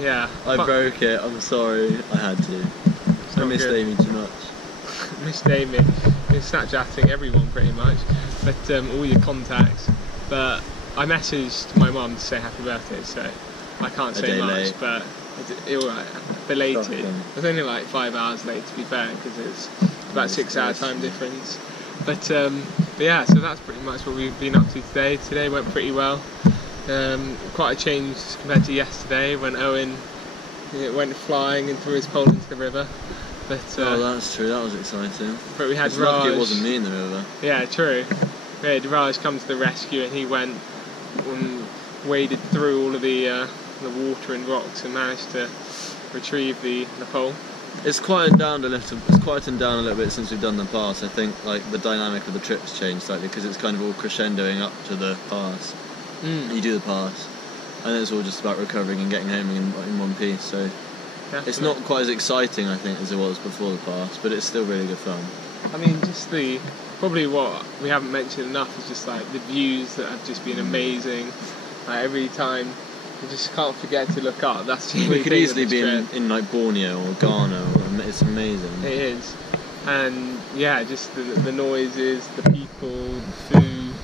Yeah. I broke it. I'm sorry. I had to. I missed Amy too much. Missed Amy. Been Snapchatting everyone pretty much, but all your contacts. But I messaged my mum to say happy birthday, so I can't say much. Late. But it's alright. Belated. It was only like 5 hours late, to be fair, because it's about 6 hour time difference. But yeah, so that's pretty much what we've been up to today. Today went pretty well. Quite a change compared to yesterday when Owen went flying and threw his pole into the river. But oh, that's true. That was exciting. But we had it's Raj. Lucky it wasn't me in the river. Yeah, true. We had Raj come to the rescue, and he went and waded through all of the water and rocks and managed to retrieve the pole. It's quietened down a little bit since we've done the pass. I think like the dynamic of the trip's changed slightly because it's kind of all crescendoing up to the pass. You do the pass, and it's all just about recovering and getting home in one piece. So definitely. It's not quite as exciting, I think, as it was before the pass, but it's still really good fun. I mean, just probably what we haven't mentioned enough is just like the views that have just been amazing. Like every time, you just can't forget to look up. That's the we could easily be in like Borneo or Ghana. It's amazing. It is, and yeah, just the noises, the people, the food.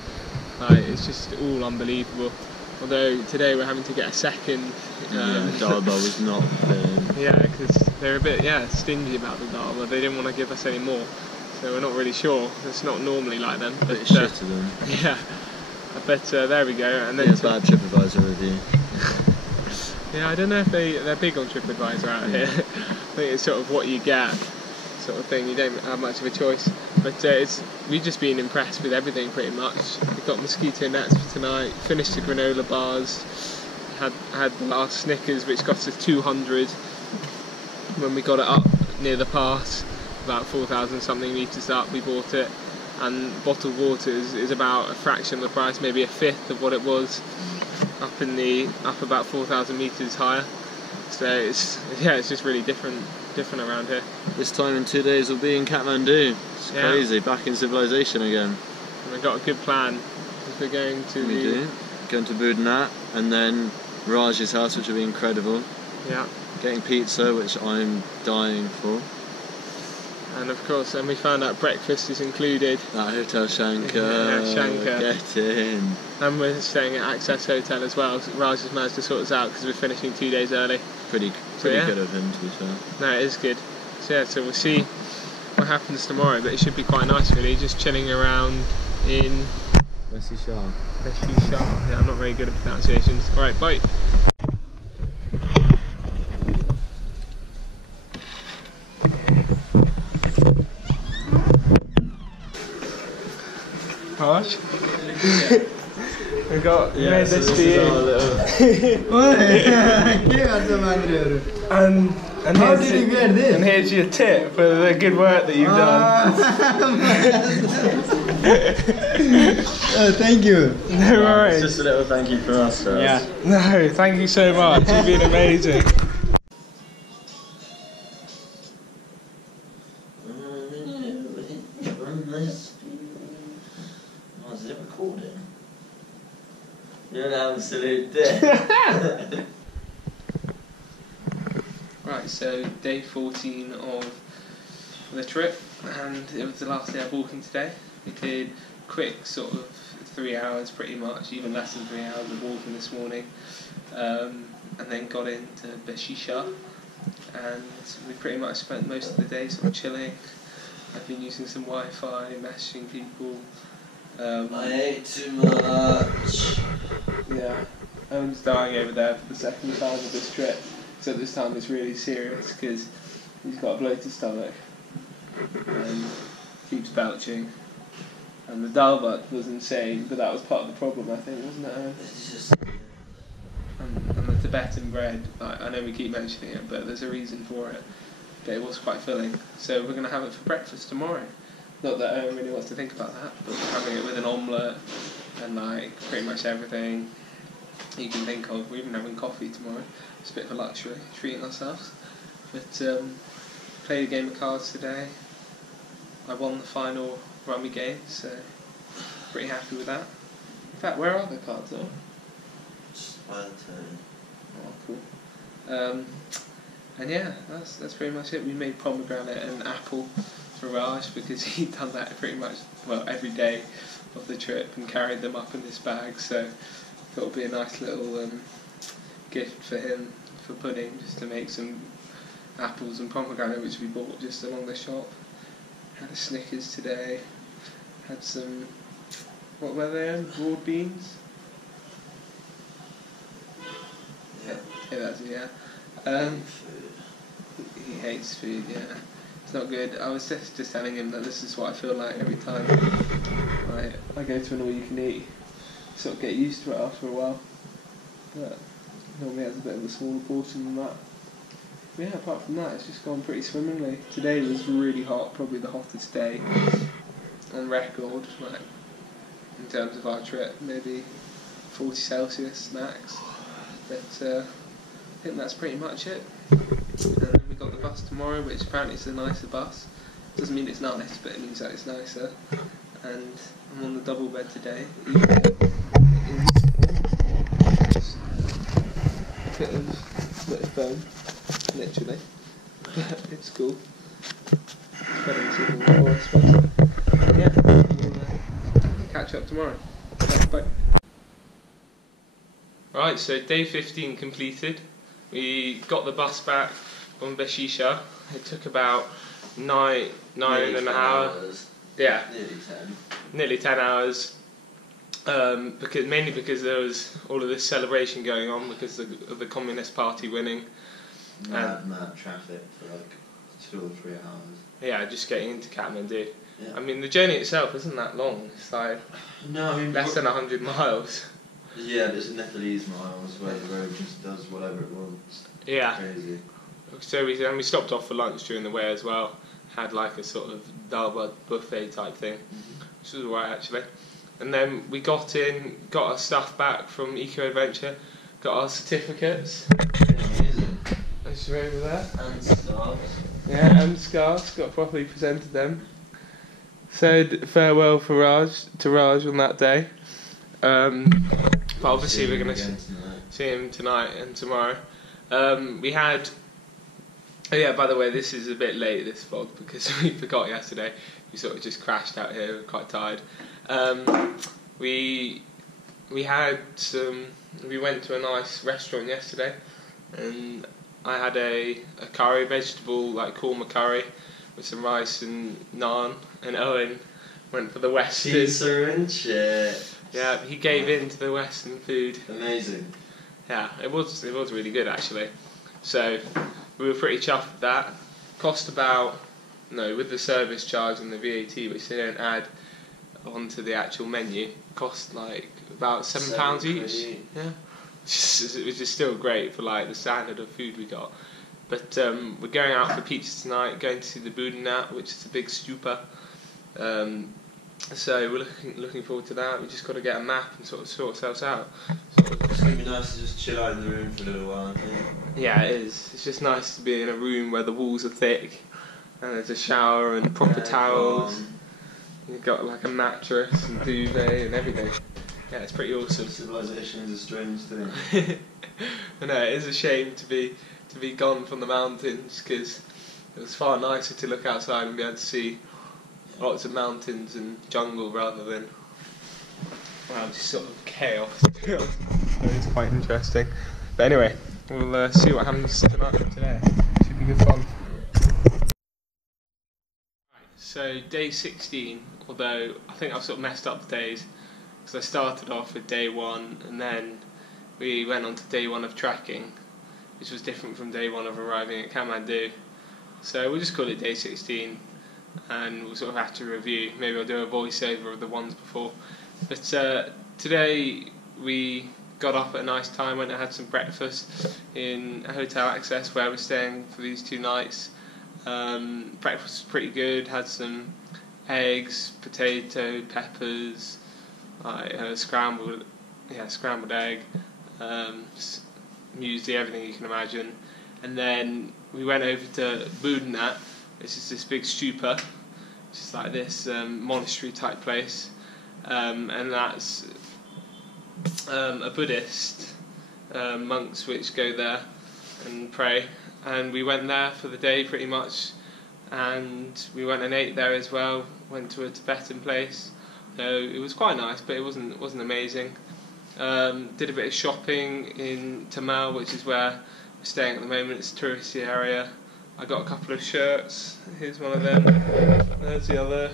Like it's just all unbelievable. Although today we're having to get a second. Dal bhat was not filling. Yeah, because they're a bit stingy about the dal bhat. They didn't want to give us any more, so we're not really sure. It's not normally like them. But shit to them. Yeah, but there we go. And then bad TripAdvisor review. Yeah, I don't know if they're big on TripAdvisor out here. I think it's sort of what you get, sort of thing. You don't have much of a choice. But we've just been impressed with everything pretty much. We got mosquito nets for tonight. Finished the granola bars. Had the last Snickers, which cost us 200 when we got it up near the pass, about 4,000 something metres up. We bought it, and bottled water is about a fraction of the price, maybe a fifth of what it was up about 4,000 metres higher. So it's just really different around here. This time in 2 days we'll be in Kathmandu. It's crazy, back in civilization again. And we've got a good plan. We're going to going to Budnat and then Raj's house, which will be incredible. Yeah. Getting pizza, which I'm dying for. And of course, then we found out breakfast is included. That Hotel Shankar. Yeah, Shankar. Get in. And we're staying at Access Hotel as well. Raj has managed to sort us out because we're finishing 2 days early. Pretty good of him, to be fair. No, it is good. So we'll see what happens tomorrow, but it should be quite nice really, just chilling around in Bessie Shah. Yeah, I'm not very good at pronunciations. Alright, bye. Raj? We made this for you. And how did you get this? And here's your tip for the good work that you've done. Thank you. No worries. It's just a little thank you for us, Raj. Yeah. No, thank you so much. You've been amazing. Was it recording? You're an absolute dick. Right, so day 14 of the trip, and it was the last day of walking today. We did quick sort of 3 hours pretty much, even less than 3 hours of walking this morning, and then got into Beshisha, and we pretty much spent most of the day sort of chilling. I've been using some Wi-Fi, messaging people. I ate too much. Yeah, Owen's dying over there for the second time of this trip, so this time it's really serious because he's got a bloated stomach and keeps belching. And the dal bhat was insane, but that was part of the problem, I think, wasn't it, Owen? It's just... And the Tibetan bread, like, I know we keep mentioning it, but there's a reason for it. But it was quite filling, so we're going to have it for breakfast tomorrow. Not that Owen really wants to think about that, but we're having it with an omelette and like pretty much everything you can think of. We're even having coffee tomorrow. It's a bit of a luxury, treating ourselves. But played a game of cards today. I won the final rummy game, so pretty happy with that. In fact, where are the cards though? Just by the turn. Oh, cool. And yeah, that's pretty much it. We made pomegranate and apple for Raj because he'd done that pretty much, well, every day of the trip and carried them up in his bag, so I thought it would be a nice little gift for him for pudding, just to make some apples and pomegranate which we bought just along the shop. Had a Snickers today, had some, what were they, broad beans? Yeah, that's it, yeah. He hates food, yeah. It's not good. I was just telling him that this is what I feel like every time I go to an all-you-can-eat. Sort of get used to it after a while. But normally has a bit of a smaller portion than that. But yeah, apart from that, it's just gone pretty swimmingly. Today was really hot, probably the hottest day on record, like in terms of our trip, maybe 40 Celsius max. But I think that's pretty much it. And then we got the bus tomorrow, which apparently is a nicer bus. Doesn't mean it's nice, but it means that it's nicer. And I'm on the double bed today. Bit of foam, literally. It's cool. Better than sleeping before, I suppose. Yeah, we'll catch up tomorrow. Bye. Right, so day 15 completed. We got the bus back from Beshisha. It took about nine and a half hours. Yeah, nearly 10 hours. Mainly because there was all of this celebration going on because of the Communist Party winning. Mad traffic for like 2 or 3 hours. Yeah, just getting into Kathmandu. Yeah. I mean, the journey itself isn't that long. It's like less than 100 miles. Yeah, but it's Nepalese miles where the road just does whatever it wants. Yeah. Crazy. So we stopped off for lunch during the way as well. Had like a sort of dal bhat buffet type thing, which was alright actually. And then we got our stuff back from Eco Adventure, got our certificates. Amazing. As you're over there. And stars. Yeah, and scarves. Got properly presented them. Said farewell to Raj on that day. But obviously we're going to see him tonight and tomorrow. We had... Oh yeah, by the way, this is a bit late, this vlog, because we forgot yesterday. We sort of just crashed out here, we were quite tired. We had some... We went to a nice restaurant yesterday, and I had a curry, vegetable, like korma curry, with some rice and naan, and Owen went for the western. Pizza and shit. Yeah, he gave in to the western food. Amazing. Yeah, it was really good actually. So we were pretty chuffed with that. Cost about, no, with the service charge and the VAT, which they don't add onto the actual menu, cost like about £7 each. Yeah, which is still great for like the standard of food we got. But we're going out for pizza tonight, going to see the Boudinat, which is a big stupa. So we're looking forward to that. We just got to get a map and sort of sort ourselves out. It's going to be nice to just chill out in the room for a little while, I think. Yeah, it is. It's just nice to be in a room where the walls are thick and there's a shower and proper towels. You've got like a mattress and duvet and everything. Yeah, it's pretty awesome. Civilization is a strange thing. I know, it is a shame to be gone from the mountains, because it was far nicer to look outside and be able to see lots of mountains and jungle rather than, well, just sort of chaos. It's quite interesting. But anyway, we'll see what happens tonight today. Should be good fun. So day 16, although I think I've sort of messed up the days, because I started off with day 1 and then we went on to day 1 of tracking, which was different from day 1 of arriving at Kathmandu. So we'll just call it day 16 and we'll sort of have to review. Maybe I'll do a voiceover of the ones before. But today we got up at a nice time, went and had some breakfast in a hotel access where we're staying for these 2 nights. Breakfast was pretty good, had some eggs, potato, peppers, scrambled egg, muesli, everything you can imagine. And then we went over to Boudinat, which is this big stupa, which is like this monastery type place, and that's a Buddhist monks which go there and pray. And we went there for the day pretty much, and we went and ate there as well. Went to a Tibetan place. So it was quite nice, but it wasn't amazing. Did a bit of shopping in Tamil, which is where we're staying at the moment. It's a touristy area. I got a couple of shirts. Here's one of them. There's the other.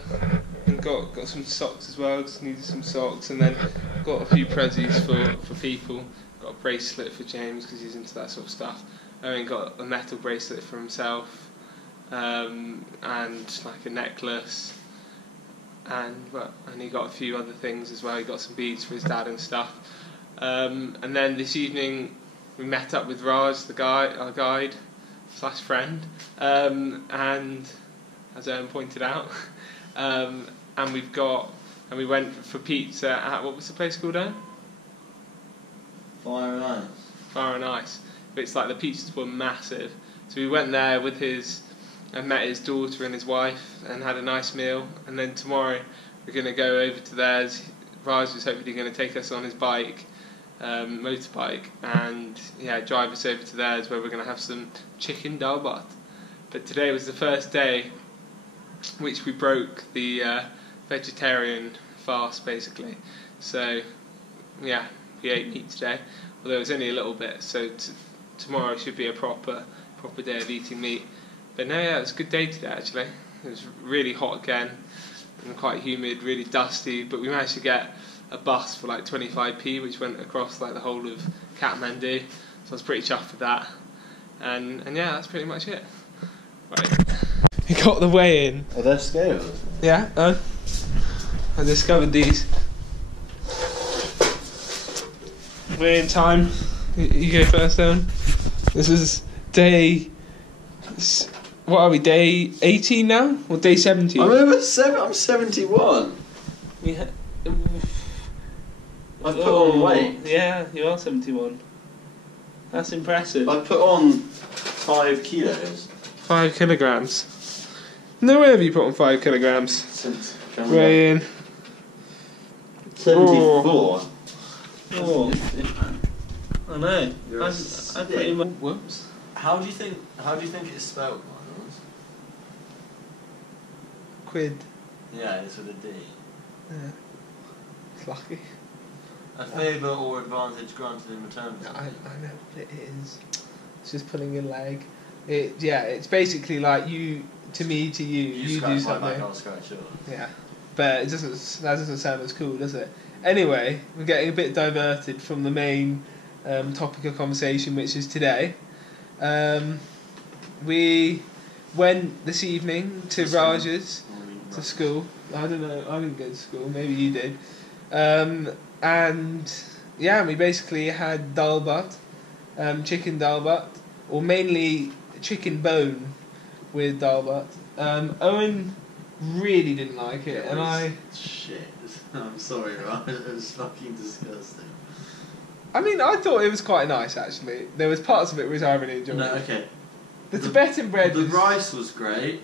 And got some socks as well. Just needed some socks, and then got a few prezzies for people. Got a bracelet for James because he's into that sort of stuff. Owen got a metal bracelet for himself, and like a necklace, and he got a few other things as well. He got some beads for his dad and stuff. And then this evening we met up with Raj, our guide / friend, and as Owen pointed out, and we went for pizza at, what was the place called, Owen? Fire and Ice. Fire and Ice. But it's like the pizzas were massive. So we went there with and met his daughter and his wife and had a nice meal. And then tomorrow we're going to go over to theirs. Raj is hopefully going to take us on his bike, motorbike, and drive us over to theirs where we're going to have some chicken dal bhat. But today was the first day which we broke the vegetarian fast basically. So we ate meat today, although it was only a little bit. So tomorrow should be a proper day of eating meat. But no, it was a good day today actually. It was really hot again and quite humid, really dusty, but we managed to get a bus for like 25p, which went across like the whole of Kathmandu, so I was pretty chuffed with that. And that's pretty much it. Right. We got the weigh in. Are there scales? Yeah, I discovered these. Weigh in time. You go first, Owen. This is day... What are we, day 18 now? Or day 17? I'm 71. Yeah. I've put on weight. Yeah, you are 71. That's impressive. I put on 5 kilos. 5 kilograms. No way have you put on 5 kilograms. Since Weighing 74. Oh. I know. I pretty much. Whoops. How do you think it's spelled, Miles? Quid. Yeah, it's with a D. Yeah. It's lucky. A favour or advantage granted in maternity. I know what it is. It's just pulling your leg. It's basically like you to me to you. You do something. Back, I'll scratch yours. Yeah, but that doesn't sound as cool, does it? Anyway, we're getting a bit diverted from the main topic of conversation, which is today. We went this evening to Raj's to school. I don't know. I didn't go to school. Maybe you did. And yeah, we basically had dal bhat, chicken dal bhat, or mainly chicken bone with dal bhat. Owen really didn't like it, and I... Shit. I'm sorry, right? It was fucking disgusting. I mean, I thought it was quite nice, actually. There was parts of it which I really enjoyed. No, okay. The Tibetan bread The rice was great.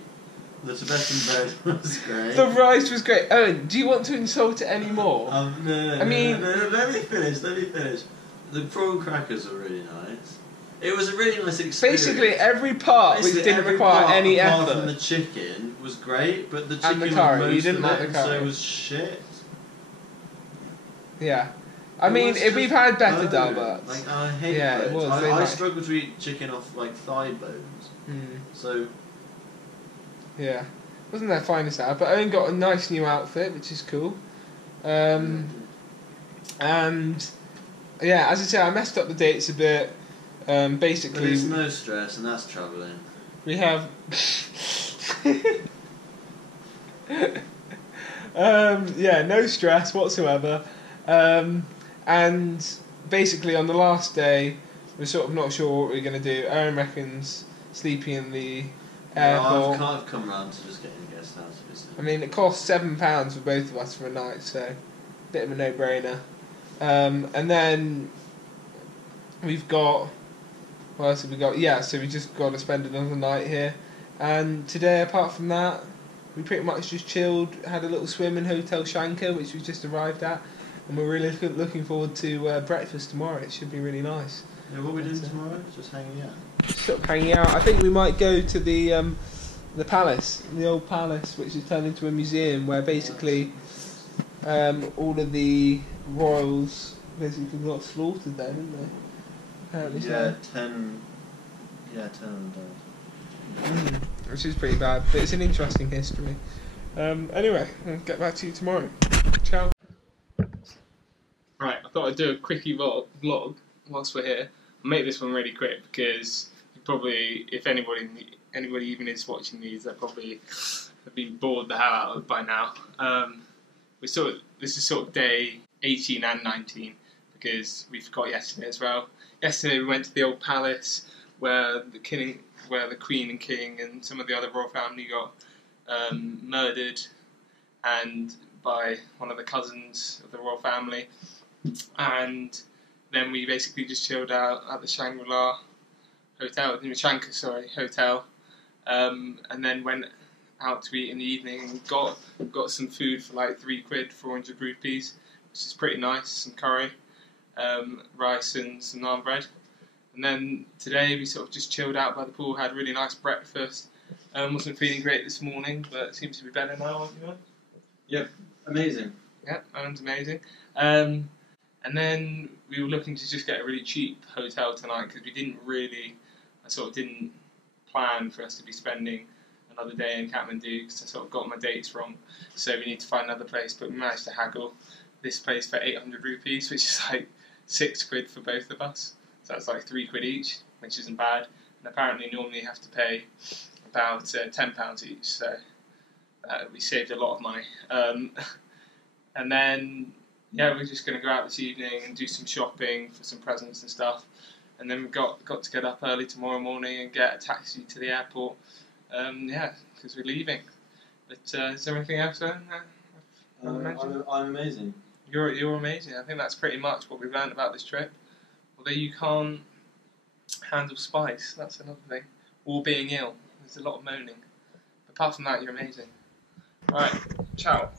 The Tibetan bread was great. The rice was great. Owen, do you want to insult it anymore? No, let me finish. The prawn crackers were really nice. It was a really nice experience. Basically, every part which didn't require any apart effort. From the chicken was great, but the chicken and the curry. Was You didn't like the curry. So it was shit. Yeah. I mean, if we've had better dal bhats. Like, I hate bones. It was. I struggle to eat chicken off like thigh bones. So. Yeah, wasn't their finest hour, but Owen got a nice new outfit, which is cool. And yeah, as I say, I messed up the dates a bit. Basically, but it's no stress, and that's travelling. We have. Yeah, no stress whatsoever. And basically, on the last day, we're sort of not sure what we're going to do. Aaron reckons sleeping in the airport. I've kind of come round to just getting a guest house. I mean, it costs £7 for both of us for a night, so a bit of a no-brainer. And then we've got... What else have we got? Yeah, so we just got to spend another night here. And today, apart from that, we pretty much just chilled, had a little swim in Hotel Shankar, which we just arrived at. And we're really looking forward to breakfast tomorrow. It should be really nice. Yeah, what are we doing tomorrow? Just hanging out? Sort of hanging out. I think we might go to the palace, the old palace, which is turned into a museum, where basically all of the royals basically got slaughtered there, didn't they? Apparently yeah, so. 10 of them died. Which is pretty bad, but it's an interesting history. Anyway, I'll get back to you tomorrow. Ciao. Right, I thought I'd do a quickie vlog whilst we're here. I'll make this one really quick because you probably, if anybody even is watching these, they probably have been bored the hell out of it by now. This is sort of day 18 and 19 because we forgot yesterday as well. Yesterday we went to the old palace where the Queen and King and some of the other royal family got murdered, and by one of the cousins of the royal family. And then we basically just chilled out at the Shangri-La hotel, hotel, and then went out to eat in the evening and got some food for like £3, 400 rupees, which is pretty nice. Some curry, rice and some naan bread. And then today we sort of just chilled out by the pool, had a really nice breakfast. Wasn't feeling great this morning, but it seems to be better now, aren't you? Yep, amazing. Yep, Owen's amazing. And then we were looking to just get a really cheap hotel tonight because I sort of didn't plan for us to be spending another day in Kathmandu because I sort of got my dates wrong. So we need to find another place, but we managed to haggle this place for 800 rupees, which is like £6 for both of us. So that's like £3 each, which isn't bad. And apparently normally you have to pay about £10 each, so we saved a lot of money. And then, yeah, we're just going to go out this evening and do some shopping for some presents and stuff. And then we've got to get up early tomorrow morning and get a taxi to the airport. Yeah, because we're leaving. But is there anything else, Owen? I'm amazing. You're amazing. I think that's pretty much what we've learned about this trip. Although you can't handle spice. That's another thing. Or being ill. There's a lot of moaning. Apart from that, you're amazing. Right, ciao.